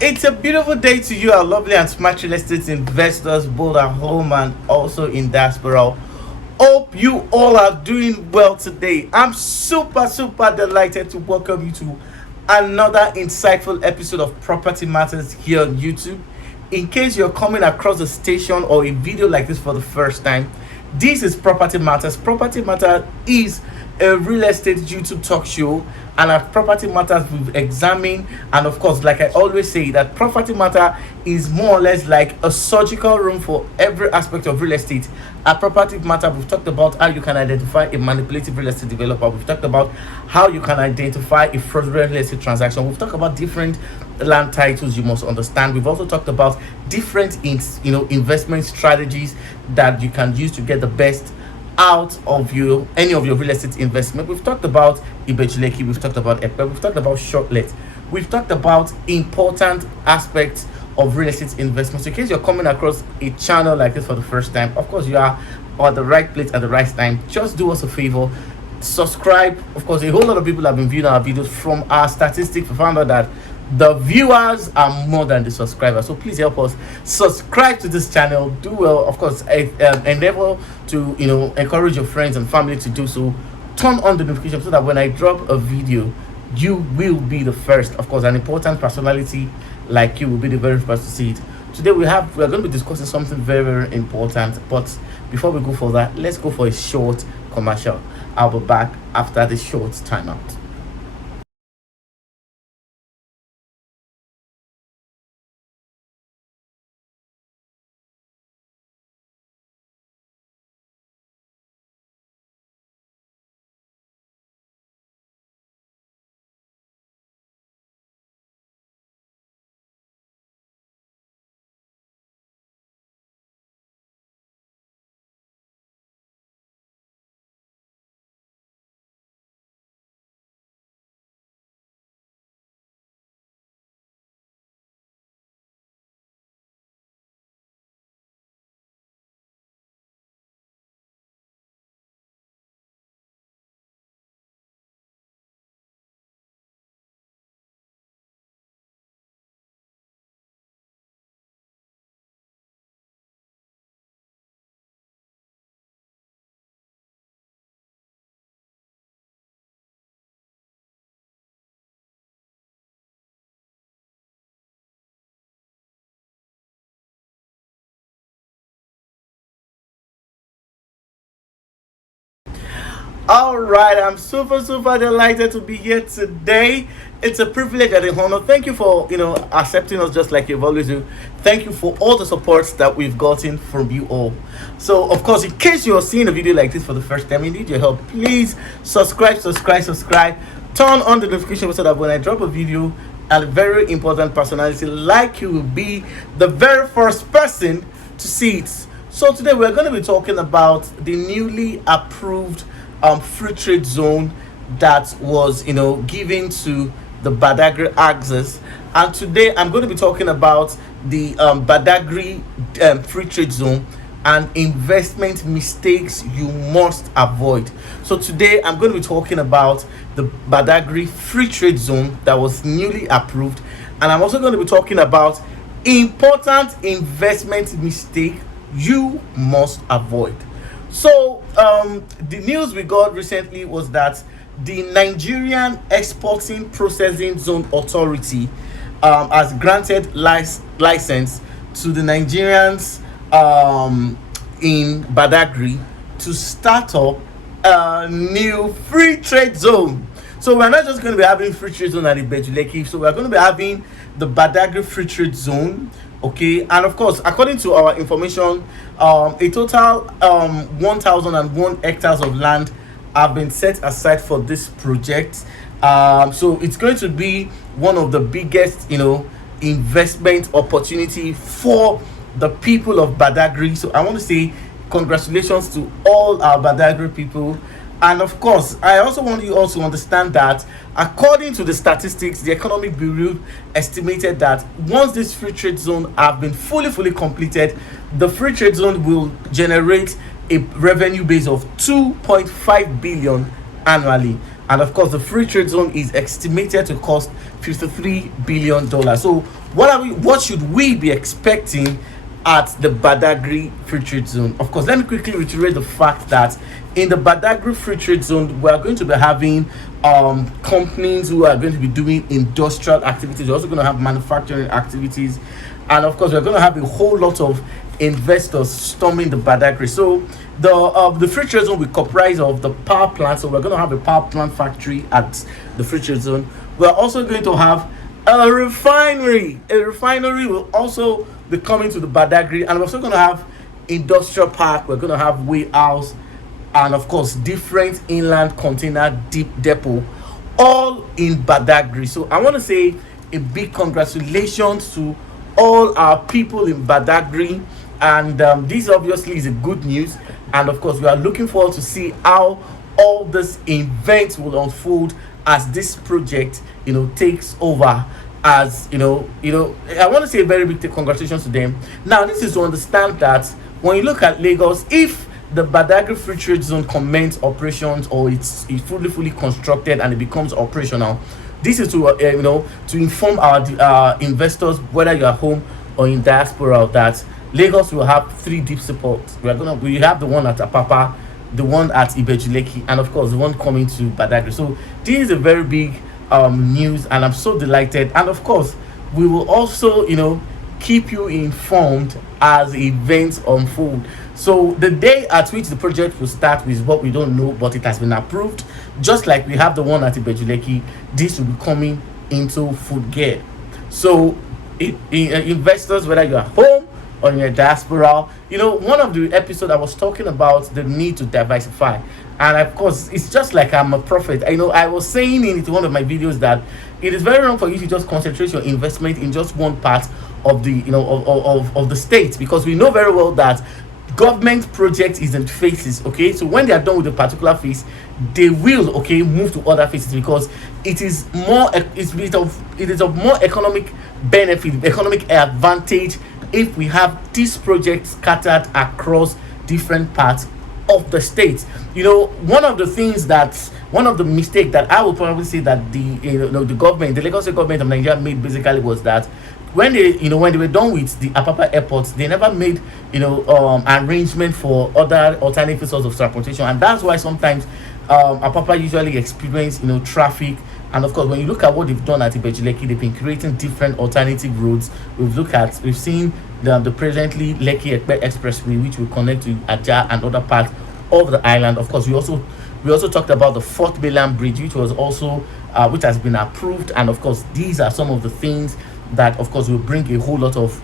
It's a beautiful day to you, our lovely and smart real estate investors, both at home and also in diaspora. Hope you all are doing well today. I'm super delighted to welcome you to another insightful episode of Property Matters here on YouTube. In case you're coming across a station or a video like this for the first time, this is Property Matters. Property Matters is a real estate YouTube talk show, and at Property Matters we've examined, and of course, like I always say, that Property Matter is more or less like a surgical room for every aspect of real estate. At Property Matter, we've talked about how you can identify a manipulative real estate developer. We've talked about how you can identify a fraudulent real estate transaction. We've talked about different land titles you must understand. We've also talked about different investment strategies that you can use to get the best out of any of your real estate investment. We've talked about Ibeju Lekki, we've talked about Ekpe, we've talked about shortlet, we've talked about important aspects of real estate investment. So in case you're coming across a channel like this for the first time, of course you are at the right place at the right time. Just do us a favor, subscribe. Of course, a whole lot of people have been viewing our videos. From our statistics, we found out that the viewers are more than the subscribers, so please help us subscribe to this channel. Do well, of course. Endeavor to encourage your friends and family to do so. Turn on the notification so that when I drop a video, you will be the first. Of course, an important personality like you will be the very first to see it. Today we're going to be discussing something very important, but before we go for that, let's go for a short commercial. I'll be back after this short timeout. All right, I'm super delighted to be here today. It's a privilege and an honor. Thank you for accepting us just like you've always do. Thank you for all the support that we've gotten from you all. So, of course, in case you're seeing a video like this for the first time, you need your help. Please subscribe. Turn on the notification so that when I drop a video, a very important personality like you will be the very first person to see it. So today we're going to be talking about the newly approved free trade zone that was given to the Badagry axis, and today I'm going to be talking about the Badagry free trade zone and investment mistakes you must avoid. So today I'm going to be talking about the Badagry free trade zone that was newly approved, and I'm also going to be talking about important investment mistake you must avoid. So the news we got recently was that the Nigerian Exporting Processing Zone Authority has granted license to the Nigerians in Badagry to start up a new free trade zone. So we're not just going to be having free trade zone at Ibeju Lekki, so we're going to be having the Badagry free trade zone. Okay, and of course, according to our information, a total 1,001 hectares of land have been set aside for this project. So it's going to be one of the biggest, investment opportunity for the people of Badagry. So I want to say congratulations to all our Badagry people. And of course, I also want you also to understand that according to the statistics, the Economic Bureau estimated that once this free trade zone have been fully completed, the free trade zone will generate a revenue base of 2.5 billion annually. And of course, the free trade zone is estimated to cost $53 billion. So What should we be expecting at the Badagry Free Trade Zone? Of course, let me quickly reiterate the fact that in the Badagry Free Trade Zone, we are going to be having companies who are going to be doing industrial activities. We're also going to have manufacturing activities, and of course, we're going to have a whole lot of investors storming the Badagry. So the free trade zone will comprise of the power plant. So we're going to have a power plant factory at the free trade zone. We're also going to have a refinery. A refinery will also be coming to the Badagry, and we're also going to have industrial park. We're going to have warehouse, and of course different inland container deep depot, all in Badagry. So I want to say a big congratulations to all our people in Badagry, and this obviously is a good news, and of course we are looking forward to see how all this events will unfold as this project takes over. As I want to say a very big congratulations to them. Now this is to understand that when you look at Lagos, if the Badagry Free Trade Zone commence operations, or it's fully constructed and it becomes operational, this is to to inform our investors, whether you are home or in diaspora, that Lagos will have 3 deep supports. We have the one at Apapa, the one at Ibeju Lekki, and of course the one coming to Badagry. So this is a very big news, and I'm so delighted. And of course we will also keep you informed as events unfold. So the day at which the project will start is what we don't know, but it has been approved. Just like we have the one at Ibeju Lekki, this will be coming into full gear. So investors, whether you are home or in your diaspora, one of the episodes I was talking about the need to diversify, and of course it's just like I'm a prophet. I was saying in one of my videos that it is very wrong for you to just concentrate your investment in just one part of the of the state, because we know very well that government project is in phases. Okay, so when they are done with a particular phase, they will move to other phases, because it is of more economic benefit, economic advantage, if we have these projects scattered across different parts of the state. One of the mistakes that I would probably say that the government, the Lagos State government of Nigeria made basically, was that when they were done with the Apapa airports, they never made arrangement for other alternative sources of transportation, and that's why sometimes Apapa usually experience traffic. And of course, when you look at what they've done at Ibeju Lekki, they've been creating different alternative roads. We've seen the presently Lekki Expressway, which will connect to Aja and other parts of the island. Of course, we also talked about the 4th mainland bridge, which was also which has been approved. And of course, these are some of the things that of course will bring a whole lot of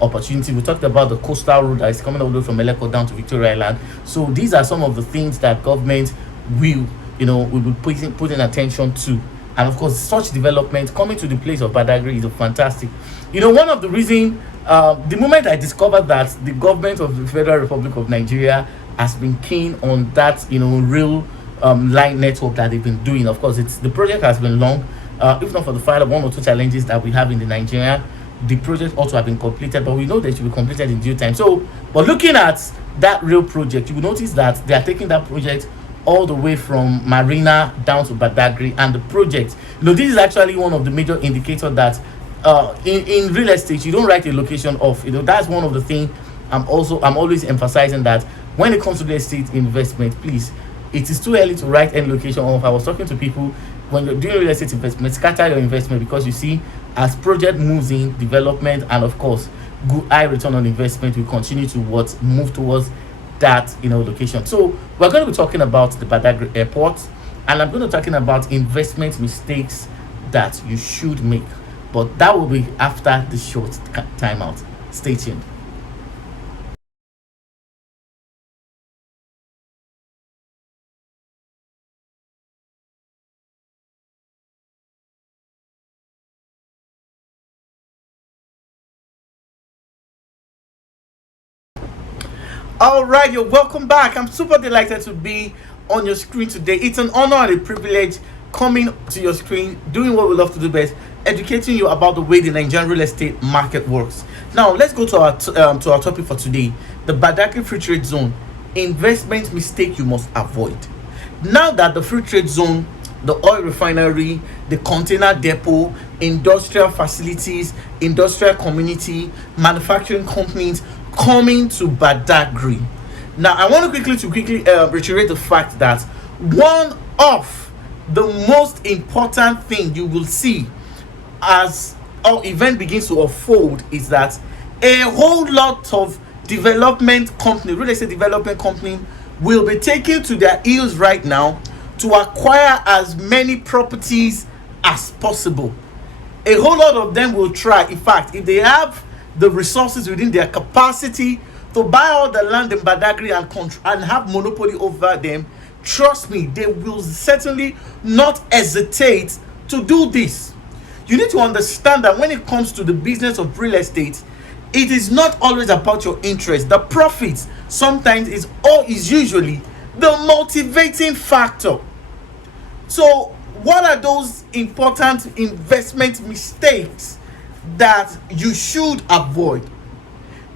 opportunity. We talked about the coastal road that is coming all the way from Eleko down to Victoria Island. So these are some of the things that government will be putting attention to. And of course, such development coming to the place of Badagry is fantastic. One of the reasons, the moment I discovered that the government of the Federal Republic of Nigeria has been keen on that real line network that they've been doing. Of course, the project has been long. If not for the fact of 1 or 2 challenges that we have in the Nigeria, the project also have been completed, but we know that it will be completed in due time. So, but looking at that real project, you will notice that they are taking that project all the way from Marina down to Badagry. And the project, this is actually one of the major indicators that in real estate, you don't write a location off. That's one of the things I'm always emphasizing, that when it comes to real estate investment, please, it is too early to write any location off. I was talking to people, when you're doing real estate investment, scatter your investment, because you see, as project moves in development, and of course good high return on investment, will continue to move towards that location. So we're going to be talking about the Badagry airport, and I'm going to be talking about investment mistakes that you should make, but that will be after the short timeout. Stay tuned. All right, you're welcome back. I'm super delighted to be on your screen today. It's an honor and a privilege coming to your screen, doing what we love to do best, educating you about the way the Nigerian real estate market works. Now, let's go to our topic for today: the Badagry Free Trade Zone, investment mistake you must avoid. Now that the free trade zone the oil refinery, the container depot, industrial facilities, industrial community, manufacturing companies coming to Badagry. Now, I want to quickly reiterate the fact that one of the most important thing you will see as our event begins to unfold is that a whole lot of development company, real estate development company, will be taken to their heels right now to acquire as many properties as possible. A whole lot of them will try. In fact, if they have the resources within their capacity to buy all the land in Badagry and have monopoly over them, trust me, they will certainly not hesitate to do this. You need to understand that when it comes to the business of real estate, it is not always about your interest. The profits sometimes is usually the motivating factor. So what are those important investment mistakes that you should avoid?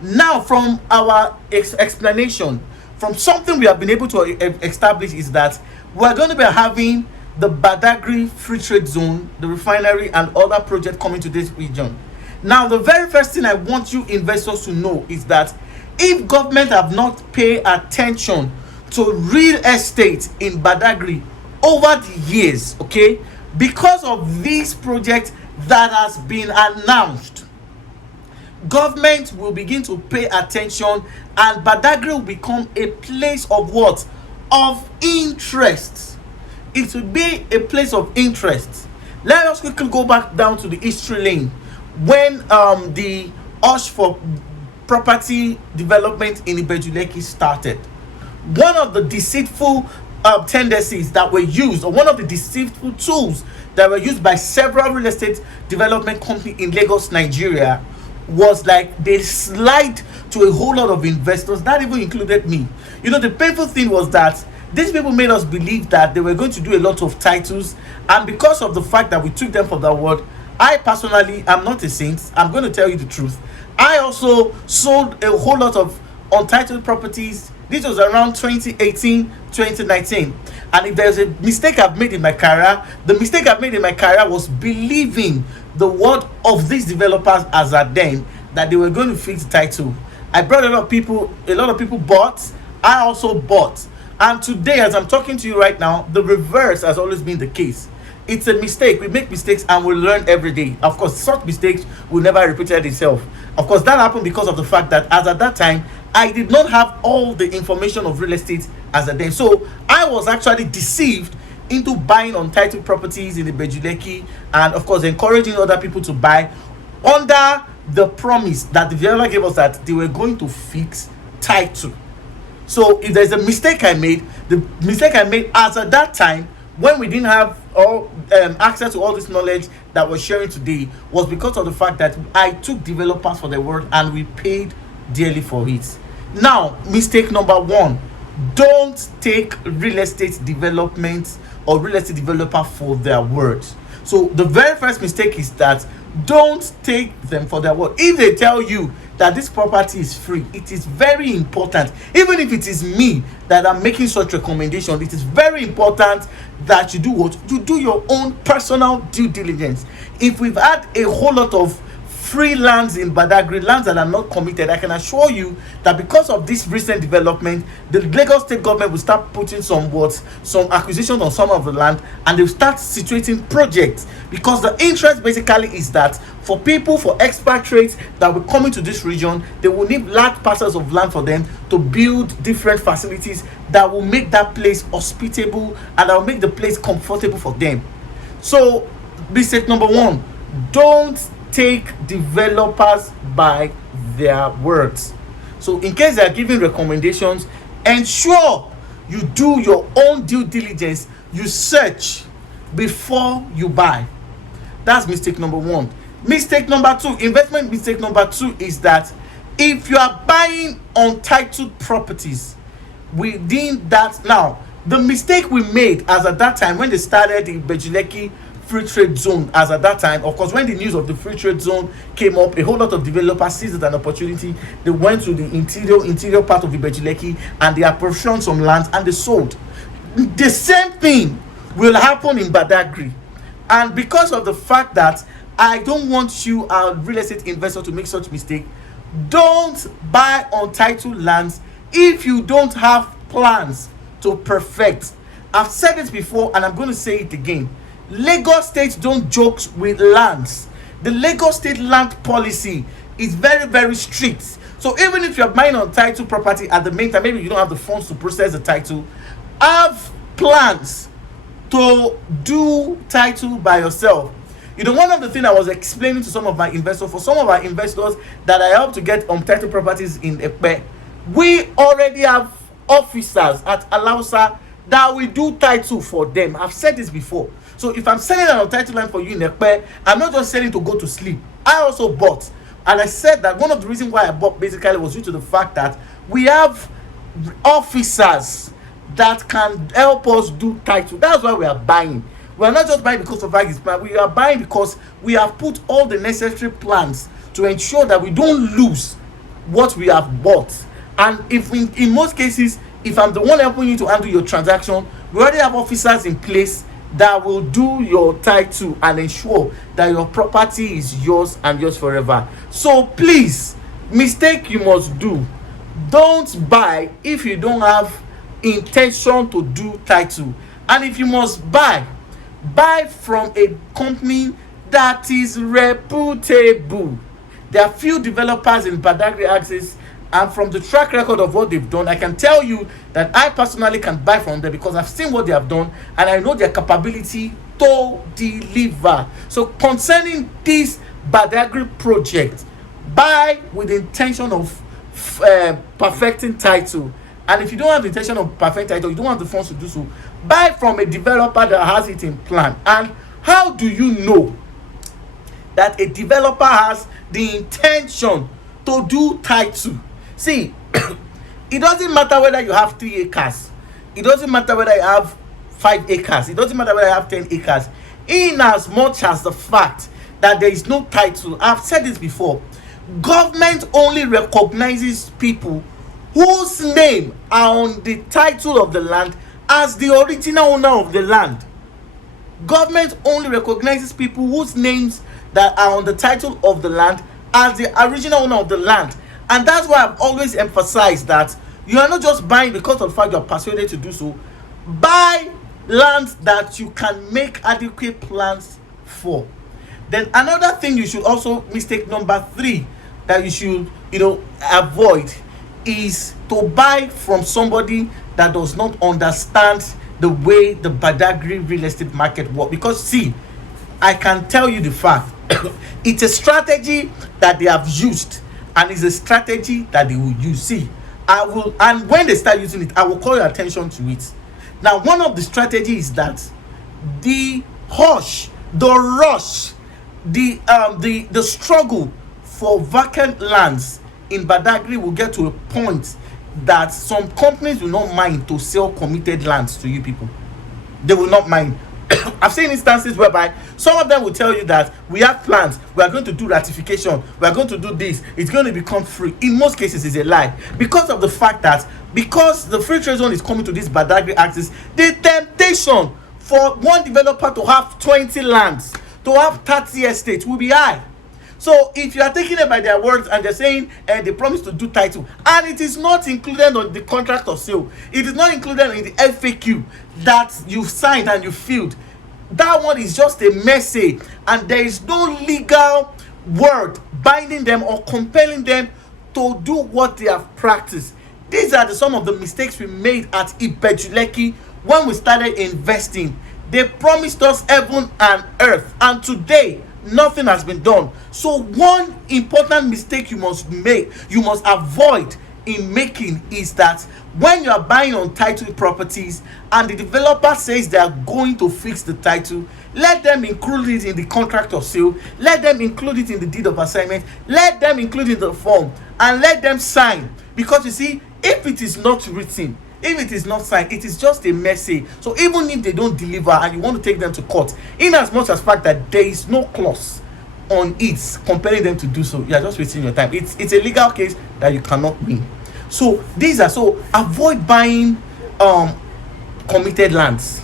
Now, from our explanation, from something we have been able to establish, is that we're going to be having the Badagry Free Trade Zone, the refinery, and other projects coming to this region. Now, the very first thing I want you investors to know is that if government have not paid attention to real estate in Badagry over the years, okay, because of these projects that has been announced, government will begin to pay attention, and Badagry will become a place of what? Of interest. It will be a place of interest. Let us quickly go back down to the history lane when the hush for property development in Ibeju Lekki started. One of the deceitful tendencies that were used, or one of the deceitful tools that were used by several real estate development companies in Lagos, Nigeria, was like they slide to a whole lot of investors, that even included me. You know, the painful thing was that these people made us believe that they were going to do a lot of titles, and because of the fact that we took them for their word, I personally am not a saint. I'm going to tell you the truth. I also sold a whole lot of untitled properties. This was around 2018, 2019. And if there's a mistake I've made in my career, the mistake I've made in my career was believing the word of these developers as at then, that they were going to fix the title. I brought a lot of people bought. I also bought. And today, as I'm talking to you right now, the reverse has always been the case. It's a mistake. We make mistakes and we learn every day. Of course, such mistakes will never repeat itself. Of course, that happened because of the fact that as at that time, I did not have all the information of real estate as at then. So I was actually deceived into buying untitled properties in Ibeju Lekki, and of course encouraging other people to buy under the promise that the developer gave us that they were going to fix title. So if there's a mistake I made, the mistake I made as at that time, when we didn't have all access to all this knowledge that we're sharing today, was because of the fact that I took developers for their word and we paid dearly for it. Now, mistake number one: don't take real estate development or real estate developer for their words. So the very first mistake is that don't take them for their word. If they tell you that this property is free, it is very important, even if it is me that I'm making such recommendation, it is very important that you do what? You do your own personal due diligence. If we've had a whole lot of free lands in Badagry, lands that are not committed, I can assure you that because of this recent development, the Lagos state government will start putting some acquisitions on some of the land, and they'll start situating projects, because the interest basically is that for people, for expatriates that will come into this region, they will need large parcels of land for them to build different facilities that will make that place hospitable and that will make the place comfortable for them. So mistake number one: don't take developers by their words. So in case they are giving recommendations, ensure you do your own due diligence. You search before you buy. That's mistake number one. Mistake number two, investment mistake number two, is that if you are buying untitled properties within that, now the mistake we made as at that time when they started the Ibeju Lekki Free Trade Zone, as at that time, of course, when the news of the Free Trade Zone came up, a whole lot of developers seized it an opportunity. They went to the interior part of Ibeju Lekki and they apportioned some lands and they sold. The same thing will happen in Badagry. And because of the fact that I don't want you, a real estate investor, to make such mistake, don't buy untitled lands if you don't have plans to perfect. I've said it before and I'm going to say it again. Lagos State don't joke with lands. The Lagos State land policy is very, very strict. So even if you're buying untitled property at the meantime, maybe you don't have the funds to process the title, have plans to do title by yourself. One of the things I was explaining to some of my investors, for some of our investors that I help to get untitled properties in Epe, we already have officers at Alausa that will do title for them. I've said this before. So if I'm selling an untitled land for you in Epe, I'm not just selling to go to sleep. I also bought. And I said that one of the reasons why I bought basically was due to the fact that we have officers that can help us do title. That's why we are buying. We are not just buying because of Agis plan. We are buying because we have put all the necessary plans to ensure that we don't lose what we have bought. And if in most cases, if I'm the one helping you to handle your transaction, we already have officers in place that will do your title and ensure that your property is yours and yours forever. So please, mistake you must do, don't buy if you don't have intention to do title. And if you must buy from a company that is reputable. There are few developers in Badagry axis, and from the track record of what they've done, I can tell you that I personally can buy from them because I've seen what they have done and I know their capability to deliver. So concerning this Badagry project, buy with the intention of perfecting title. And if you don't have the intention of perfect title, you don't have the funds to do so, buy from a developer that has it in plan. And how do you know that a developer has the intention to do title? See, it doesn't matter whether you have 3 acres. It doesn't matter whether you have 5 acres. It doesn't matter whether you have 10 acres. In as much as the fact that there is no title, I've said this before, government only recognizes people whose name are on the title of the land as the original owner of the land. Government only recognizes people whose names that are on the title of the land as the original owner of the land. And that's why I've always emphasized that you are not just buying because of the fact you are persuaded to do so. Buy lands that you can make adequate plans for. Then another thing you should also, mistake number 3 that you should avoid, is to buy from somebody that does not understand the way the Badagry real estate market works. Because see, I can tell you the fact, it's a strategy that they have used and it's a strategy that they will use. See, and when they start using it, I will call your attention to it. Now, one of the strategies is that the rush, the struggle for vacant lands in Badagry will get to a point that some companies will not mind to sell committed lands to you people. They will not mind. I've seen instances whereby some of them will tell you that we have plans, we are going to do ratification, we are going to do this, it's going to become free. In most cases, it's a lie, because of the fact that because the free trade zone is coming to this Badagry axis, the temptation for one developer to have 20 lands, to have 30 estates will be high. So if you are taking it by their words and they're saying they promise to do title, and it is not included on the contract of sale, it is not included in the FAQ that you've signed and you filled, that one is just a message, and there is no legal word binding them or compelling them to do what they have practiced. These are some of the mistakes we made at Ibeju Lekki when we started investing. They promised us heaven and earth, and today nothing has been done. So one important mistake you must avoid in making is that when you are buying untitled properties and the developer says they are going to fix the title, let them include it in the contract of sale, let them include it in the deed of assignment, let them include it in the form, and let them sign. Because you see, if it is not written, if it is not signed, it is just a message. So even if they don't deliver and you want to take them to court, in as much as fact that there is no clause on it compelling them to do so, you are just wasting your time. It's a legal case that you cannot win. So avoid buying committed lands.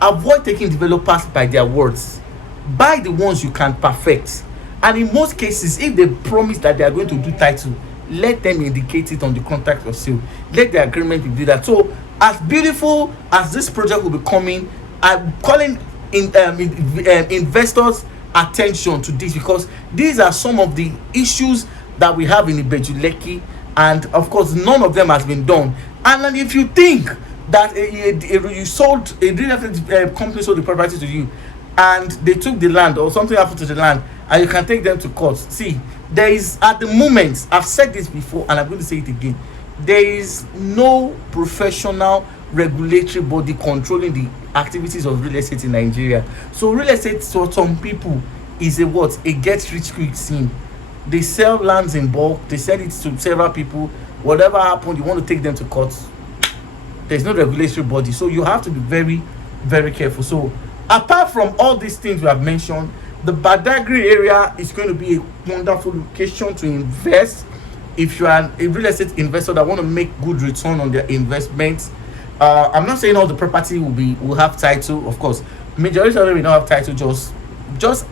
Avoid taking developers by their words. Buy the ones you can perfect. And in most cases, if they promise that they are going to do title, let them indicate it on the contract of sale. Let the agreement be that. So as beautiful as this project will be coming, I'm calling investors attention to this, because these are some of the issues that we have in Ibeju Lekki, and of course none of them has been done. And then if you think that you sold a real estate company sold the property to you, and they took the land or something happened to the land, and you can take them to court. See, there is, at the moment, I've said this before and I'm going to say it again, there is no professional regulatory body controlling the activities of real estate in Nigeria. So real estate, for some people, is a get rich quick scheme. They sell lands in bulk, they sell it to several people. Whatever happened, you want to take them to court, there's no regulatory body. So you have to be very, very careful. So apart from all these things we have mentioned, the Badagry area is going to be a wonderful location to invest if you are a real estate investor that want to make good return on their investments. I'm not saying all the property will have title. Of course, majority of them will not have title. Just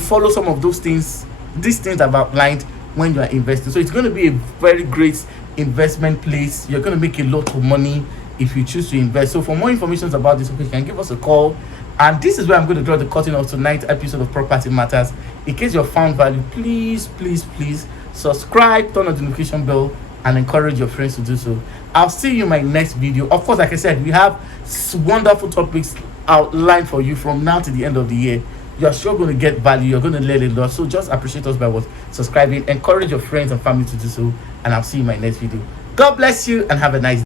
follow some of those things, these things I've outlined when you are investing. So it's going to be a very great investment place. You're going to make a lot of money if you choose to invest. So for more information about this, you can give us a call. And this is where I'm going to draw the curtain of tonight's episode of Property Matters. In case you found value, please subscribe, turn on the notification bell, and encourage your friends to do so. I'll see you in my next video. Of course, like I said, we have wonderful topics outlined for you from now to the end of the year. You're sure going to get value. You're going to learn a lot. So just appreciate us by subscribing. Encourage your friends and family to do so. And I'll see you in my next video. God bless you and have a nice day.